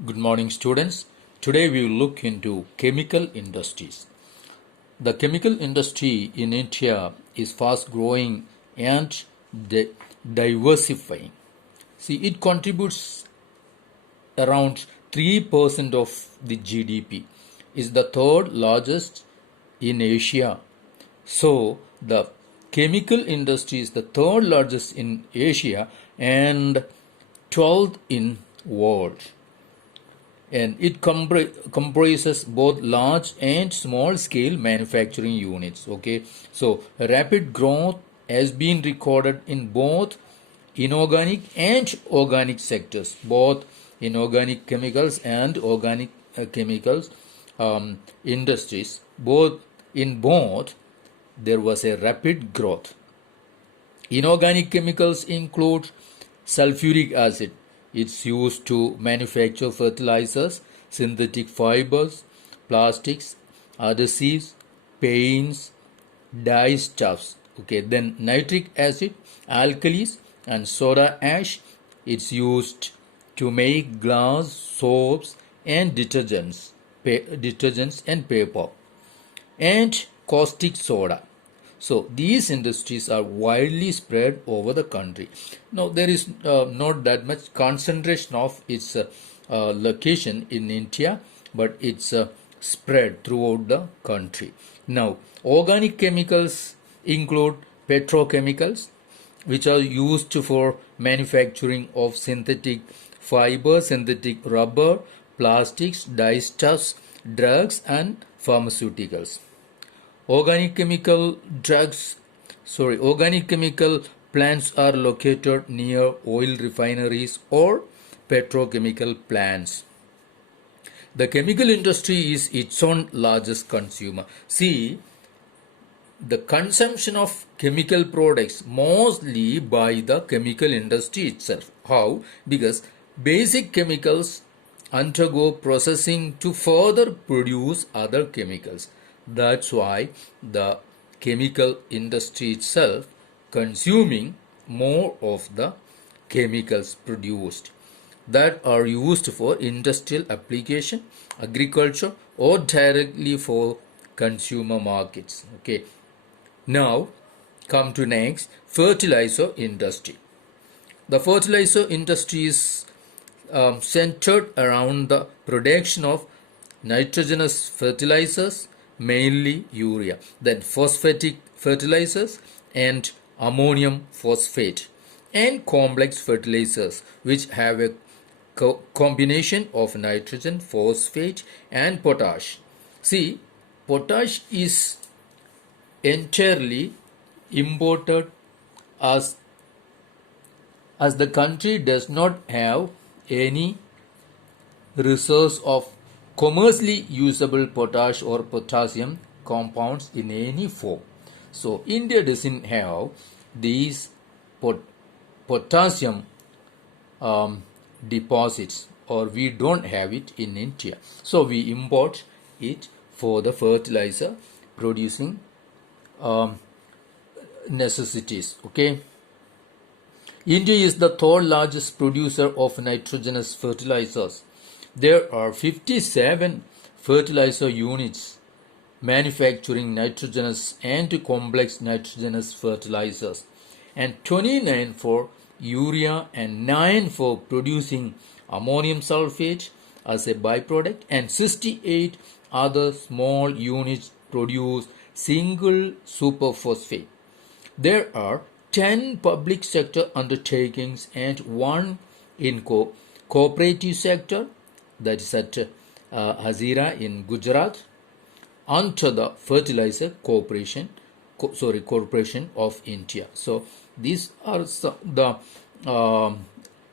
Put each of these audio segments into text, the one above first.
Good morning, students. Today we will look into chemical industries. The chemical industry in India is fast growing and diversifying. See, it contributes around 3% of the GDP, is the third largest in Asia. So, the chemical industry is the third largest in Asia and 12th in world, and it comprises both large and small scale manufacturing units. Okay, so rapid growth has been recorded in both inorganic and organic sectors, both inorganic chemicals and organic chemicals industries. Both there was a rapid growth. Inorganic chemicals include sulfuric acid. It's used to manufacture fertilizers, synthetic fibers, plastics, adhesives, paints, dyestuffs. Okay, then nitric acid, alkalis, and soda ash. It's used to make glass, soaps, and detergents and paper, and caustic soda. So these industries are widely spread over the country. Now there is not that much concentration of its location in India, but it's spread throughout the country. Now organic chemicals include petrochemicals, which are used for manufacturing of synthetic fiber, synthetic rubber, plastics, dyestuffs, drugs, and pharmaceuticals. Organic chemical plants are located near oil refineries or petrochemical plants. The chemical industry is its own largest consumer. See, the consumption of chemical products mostly by the chemical industry itself. How? Because basic chemicals undergo processing to further produce other chemicals. That's why the chemical industry itself consuming more of the chemicals produced that are used for industrial application, agriculture, or directly for consumer markets. Okay, now come to next, fertilizer industry. The fertilizer industry is centered around the production of nitrogenous fertilizers, mainly urea, then phosphatic fertilizers and ammonium phosphate, and complex fertilizers which have a combination of nitrogen, phosphate, and potash. See, potash is entirely imported as the country does not have any reserves of commercially usable potash or potassium compounds in any form. So India doesn't have these potassium deposits, or we don't have it in India. So we import it for the fertilizer producing necessities. Okay. India is the third largest producer of nitrogenous fertilizers. There are 57 fertilizer units manufacturing nitrogenous and complex nitrogenous fertilizers, and 29 for urea and 9 for producing ammonium sulfate as a byproduct, and 68 other small units produce single superphosphate. There are 10 public sector undertakings and 1 in cooperative sector, that is at Hazira in Gujarat, under the Fertilizer Corporation of India. So these are the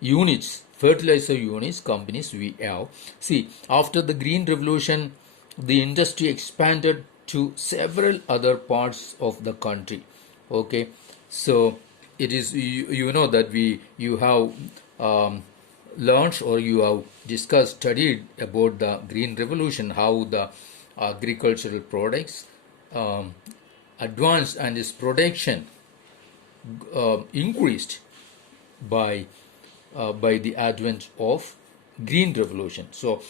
units, fertilizer units, companies we have. See, after the Green Revolution, the industry expanded to several other parts of the country. Okay, so it is, you know that you have learned, or you have studied about the Green Revolution, how the agricultural products advanced and its production increased by the advent of green revolution. So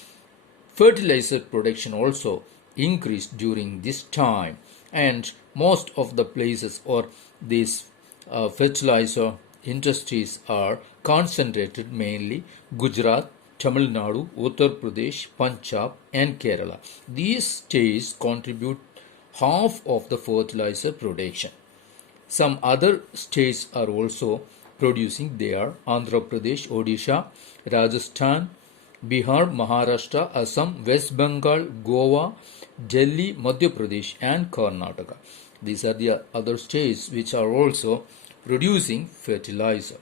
fertilizer production also increased during this time, and most of the places or these fertilizer industries are concentrated mainly Gujarat, Tamil Nadu, Uttar Pradesh, Punjab, and Kerala. These states contribute half of the fertilizer production. Some other states are also producing. They are Andhra Pradesh, Odisha, Rajasthan, Bihar, Maharashtra, Assam, West Bengal, Goa, Delhi, Madhya Pradesh, and Karnataka. These are the other states which are also producing fertilizer.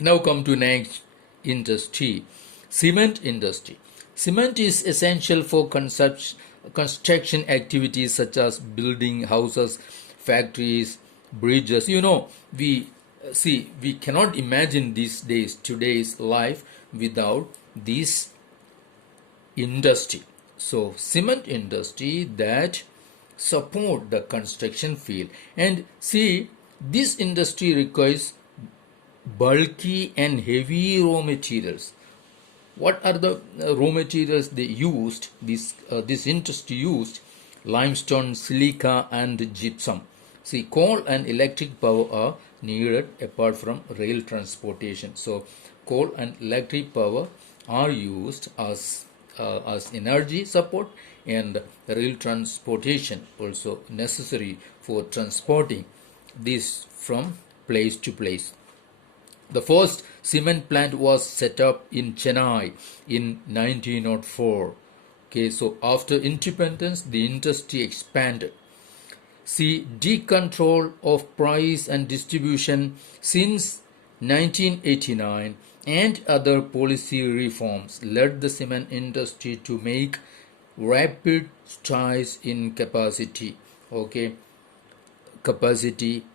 Now come to next industry, cement industry. Cement is essential for construction activities such as building houses, factories, bridges. We cannot imagine these days, today's life without this industry. So cement industry that support the construction field. And see, this industry requires bulky and heavy raw materials. What are the raw materials they used? This industry used limestone, silica, and gypsum. See, coal and electric power are needed apart from rail transportation. So, coal and electric power are used as energy support, and rail transportation also necessary for transporting this from place to place. The first cement plant was set up in Chennai in 1904. Okay, so after independence, the industry expanded. See, decontrol of price and distribution since 1989 and other policy reforms led the cement industry to make rapid strides in capacity,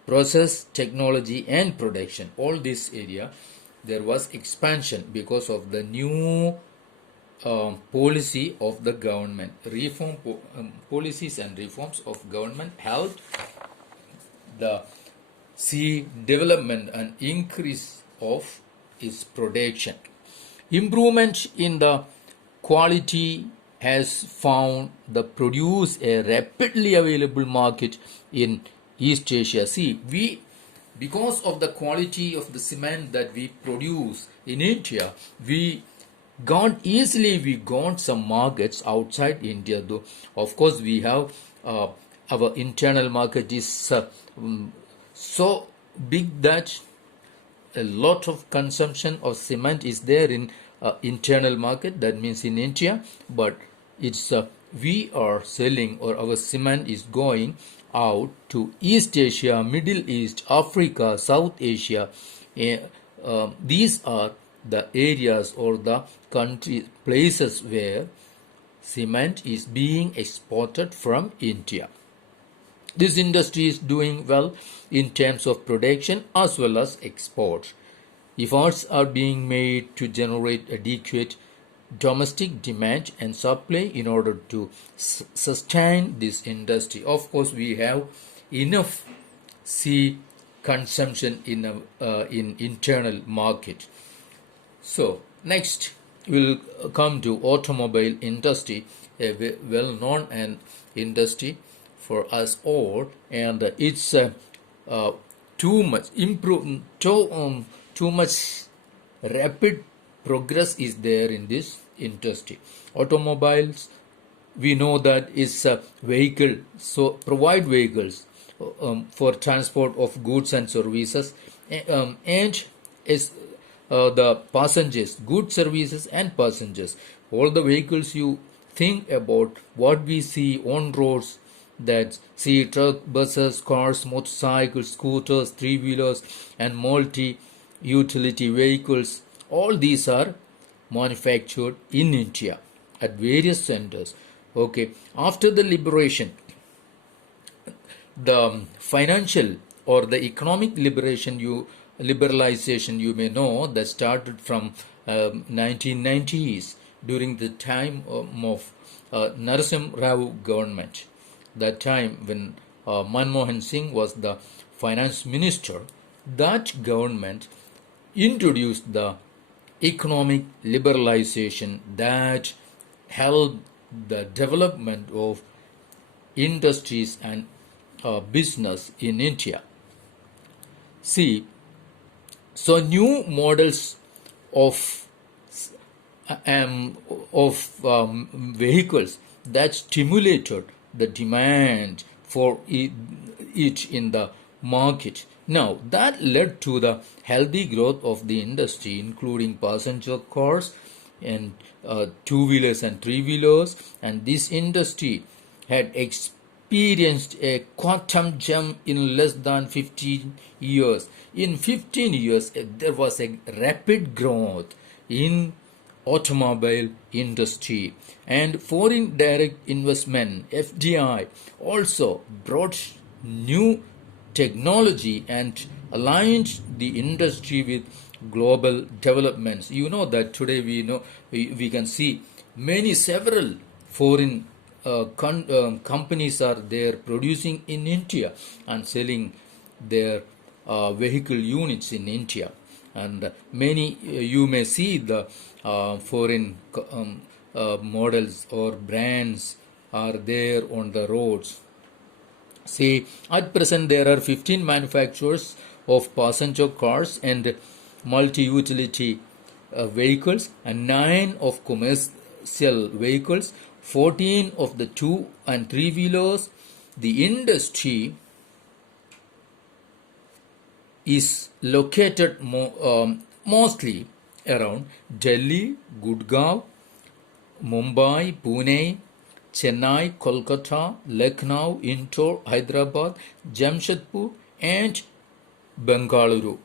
process, technology, and production. All this area, there was expansion because of the new policy of the government. Policies and reforms of government helped the development and increase of its production. Improvement in the quality has found the produce a rapidly available market in East Asia. See, because of the quality of the cement that we produce in India, we got some markets outside India. Though of course we have our internal market is so big that a lot of consumption of cement is there in internal market, that means in India, but it's we are selling, or our cement is going out to East Asia, Middle East, Africa, South Asia. These are the areas or the places where cement is being exported from India. This industry is doing well in terms of production as well as export. Efforts are being made to generate adequate domestic demand and supply in order to sustain this industry. Of course, we have enough consumption in internal market. So next we'll come to automobile industry, a well-known and industry for us all, and it's too much rapid progress is there in this industry. Automobiles, we know that is a vehicle, so provide vehicles for transport of goods and services, and is the passengers, goods, services, and passengers. All the vehicles you think about, what we see on roads, that see truck, buses, cars, motorcycles, scooters, three-wheelers, and multi-utility vehicles. All these are manufactured in India at various centers. Okay, after the liberation, the financial or the economic liberalization, you may know, that started from 1990s during the time of Narasimha Rao government. That time when Manmohan Singh was the finance minister, that government introduced the economic liberalization that helped the development of industries and business in India. See, so new models of vehicles that stimulated the demand for it in the market. Now, that led to the healthy growth of the industry, including passenger cars and two-wheelers and three-wheelers. And this industry had experienced a quantum jump in less than 15 years. In 15 years, there was a rapid growth in automobile industry, and foreign direct investment FDI also brought new technology and aligned the industry with global developments. You know that today we can see several foreign companies are there producing in India and selling their vehicle units in India. And many you may see the foreign models or brands are there on the roads. See, at present there are 15 manufacturers of passenger cars and multi-utility vehicles, and 9 of commercial vehicles, 14 of the two and three wheelers. The industry is located mostly around Delhi, Gurgaon, Mumbai, Pune, Chennai, Kolkata, Lucknow, Indore, Hyderabad, Jamshedpur, and Bangalore.